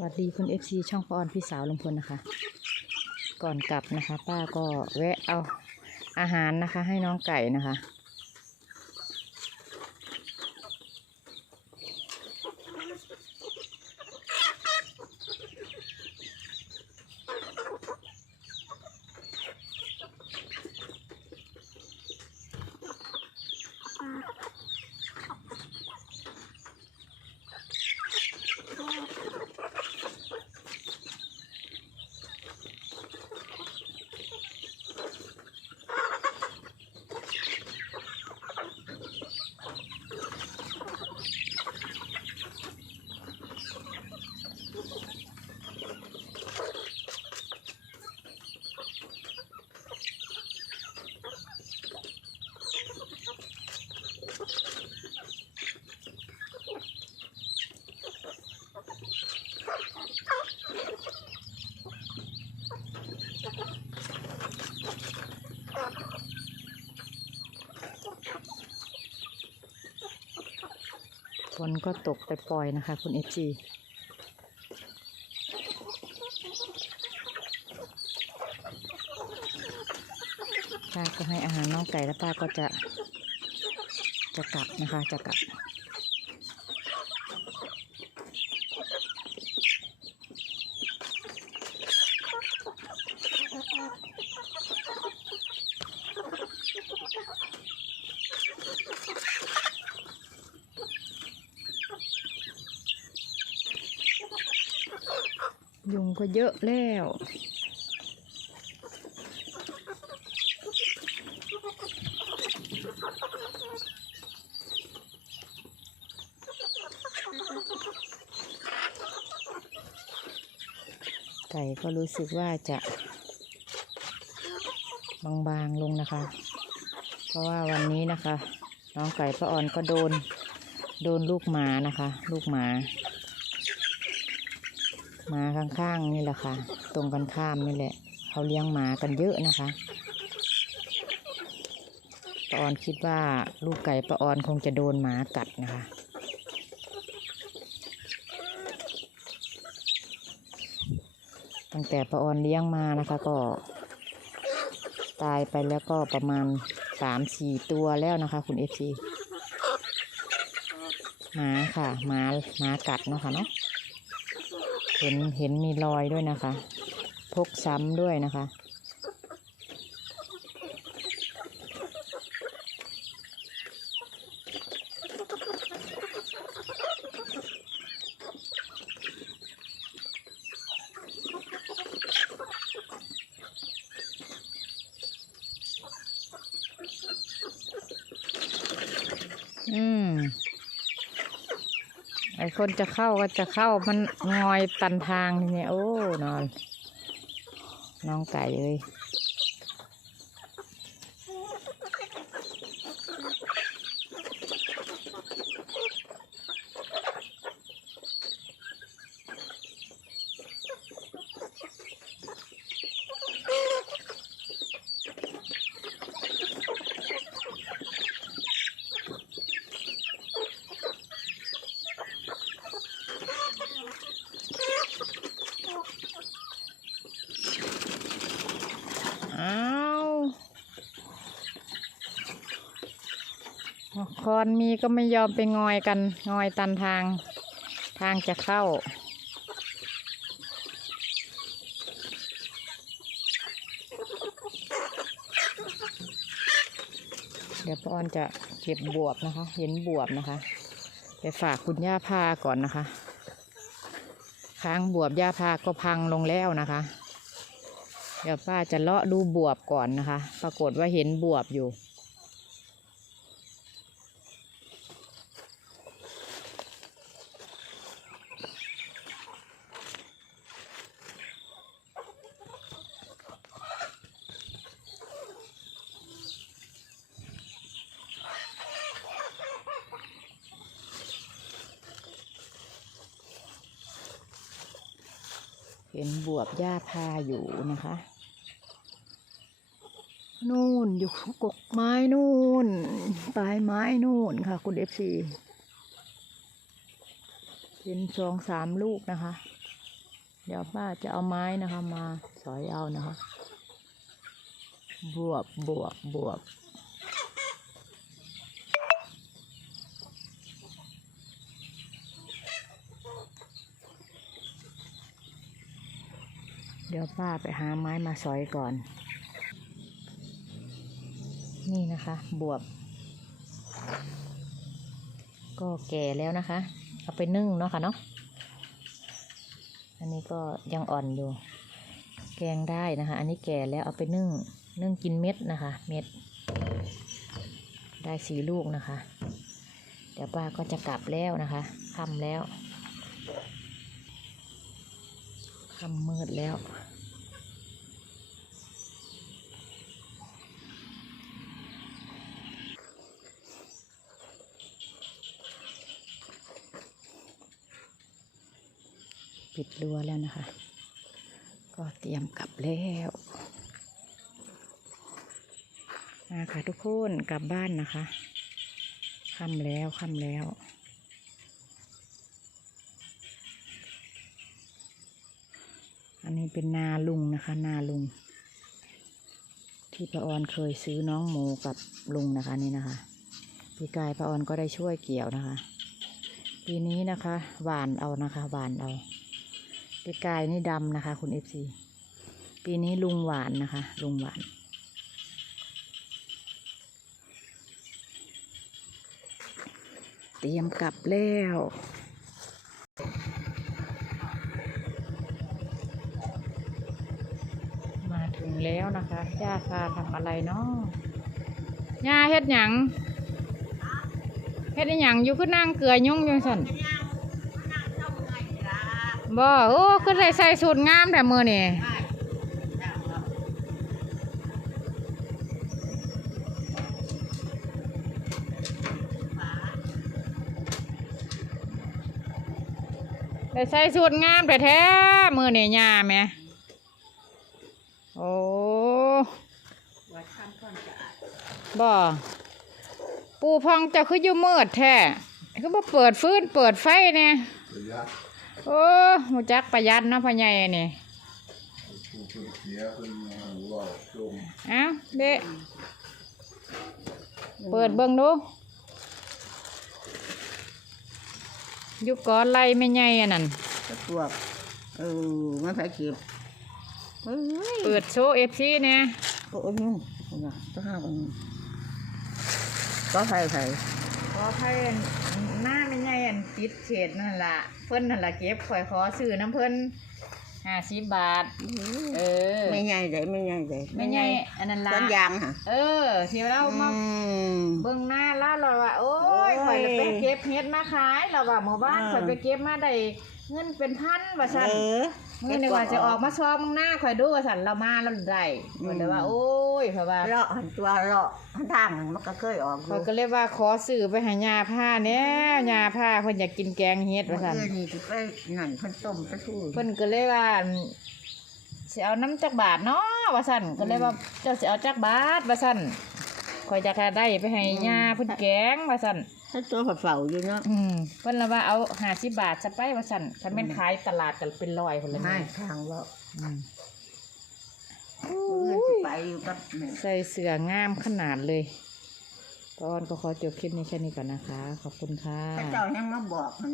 สวัสดีคุณเอฟซีช่องปอนพี่สาวลุงพลนะคะ ก่อนกลับนะคะ ป้าก็แวะเอาอาหารนะคะ ให้น้องไก่นะคะ ฝนก็ตกไปปล่อยนะคะ คุณเอฟซีป้าก็ให้อาหารน้องไก่แล้วป้าก็จะจะกลับนะคะ จะกลับ ยุงก็เยอะแล้ว ไก่ก็รู้สึกว่าจะบางๆลงนะคะ เพราะว่าวันนี้นะคะ น้องไก่ป้าอ่อนก็โดน โดนลูกหมานะคะ ลูกหมา หมาข้างๆนี่แหละค่ะ ตรงกันข้ามนี่แหละ เขาเลี้ยงหมากันเยอะนะคะปาออนคิดว่าลูกไก่ปาออนคงจะโดนหมากัดนะคะ ตั้งแต่ปาออนเลี้ยงมานะคะก็ ตายไปแล้วก็ประมาณสามสี่ตัวแล้วนะคะคุณเอฟซีหมาค่ะหมาหมากัดเนาะค่ะเนาะ เห็นเห็นมีรอยด้วยนะคะ พกซ้ำด้วยนะคะ อืม คนจะเข้าก็จะเข้ามันงอยตันทางเนี่ยโอ้นอน น้องไก่เลยอ้าว คอนมีก็ไม่ยอมไปงอยกัน งอยตันทางทางจะเข้า เดี๋ยวป้าออนจะเก็บบวบนะคะ เห็นบวบนะคะ ไปฝากคุณย่าพาก่อนนะคะ ค้างบวบย่าพาก็พังลงแล้วนะคะ เดี๋ยวป้าจะเลาะดูบวบก่อนนะคะ ปรากฏว่าเห็นบวบอยู่ เห็นบวบหญ้าพาอยู่นะคะ นู่นอยู่กกไม้นู่นปลายไม้นู่นค่ะ คุณเอฟซีเป็นสองสามลูกนะคะ เดี๋ยวป้าจะเอาไม้นะคะ มาสอยเอานะคะ บวบบวบบวบ เดี๋ยวป้าไปหาไม้มาสอยก่อน นี่นะคะ บวบ ก็แก่แล้วนะคะ เอาไปนึ่งเนาะค่ะเนาะ อันนี้ก็ยังอ่อนอยู่ แกงได้นะคะ อันนี้แก่แล้วเอาไปนึ่ง นึ่งกินเม็ดนะคะ เม็ด ได้สีลูกนะคะ เดี๋ยวป้าก็จะกลับแล้วนะคะค่ำแล้วค่ำมืดแล้ว ปิดรั้วแล้วนะคะ ก็เตรียมกลับแล้วมาค่ะทุกคนกลับบ้านนะคะค่ำแล้วค่ำแล้วอันนี้เป็นนาลุงนะคะ นาลุง ที่ป้าออนเคยซื้อน้องหมูกับลุงนะคะนี่นะคะพี่กายป้าออนก็ได้ช่วยเกี่ยวนะคะ ปีนี้นะคะหวานเอานะคะหวานเอา ปีกายนี่ดำนะคะ คุณเอฟซีปีนี้ลุงหวานนะคะ ลุงหวานเตรียมกลับแล้ว มาถึงแล้วนะคะย่าพาทำอะไรเนาะย่าเฮ็ดหยังเฮ็ดหยังอยู่คือนั่งเกลือยุ่งยู่สั่น บ่โอ้คือใส่ใส่สูตรงามแต่มือนี่ได้ใส่สูตรงามแต่แท้มือนี่ยาแม่โอ้บ่ปูพองจะคืออยู่มืดแท้คือบ่เปิดฟืนเปิดไฟเนี่ย โอ้หูจักประหยัดเนาะพ่อใหญ่นี่ผู้เพิ่นเสียเพิ่นหัวจมเอ้าเด็เปิดเบิ่งดูอยู่ก่อนไล่ไม่ใหญ่อันนั้นตะกวกเออมันใส่เก็บเฮ้ยเปิดโชว์เอฟซีเนี่ยโอ้ยยุ่งเอาล่ะต้องห้าคนก็ใส่ใส่ขอให้ห น้าไม่ใหญ่อันติดเขตนั่นล่ะ เพิ่นนั่นล่ะเก็บข่อยขอซื้อน้ำเพิ่นห้าสิบบาท เออไม่ใหญ่เลยไม่ใหญ่เลยไม่ใหญ่อันนั้นล่ะต้นยางค่ะ เออที่เรามาอืมเบิ่งหน้าแล้วเราว่าโอ้ยโอ้ยข่อยจะไปเก็บเฮ็ดมาขายเราว่าหมู่บ้านอ่าข่อยไปเก็บมาได้เงินเป็นพันว่าซั่น เออมื้อนี้ว่าจะออกมาซ้อมมึงหน้าข่อยดูว่าซั่นเรามาแล้วได้อืมเพิ่นเลยว่า โอ้ยเพราะว่าเลาะหันตัวเลาะหันทางมันก็เคยออกอข่อยู่ยก็เลยว่าขอซื้อไปให้ยาผ้าแหน่ยาผ้าเพิ่นอยากกินแกงเฮ็ดว่าซั่นเออนี่สิไปนั่นเพิ่นต้มไปทู่เพิ่นก็เลยว่าสิเอาน้ำจักบาทเนาะว่าซั่นก็เลยว่าเจ้าสิเอาจักบาทว่าซั่นข่อยจะได้ไปให้ยาเพิ่นแกงว่าซั่น ถ้าตัวเฝ้าๆอยู่เนาะอืมเพิ่นละว่าเอาห้าสิบบาทจะไปว่าสั่นคันแม่นขายตลาดกันเป็นร้อยคนละให้นี่ทางเลาะอืมเพื่อนสิไปอยู่กับแม่ ใส่เสื้องามขนาดเลยตอนก็ขอจบคลิปนี้แค่นี้ก่อนนะคะ ขอบคุณค่ะ พระเจ้ายังมาบอก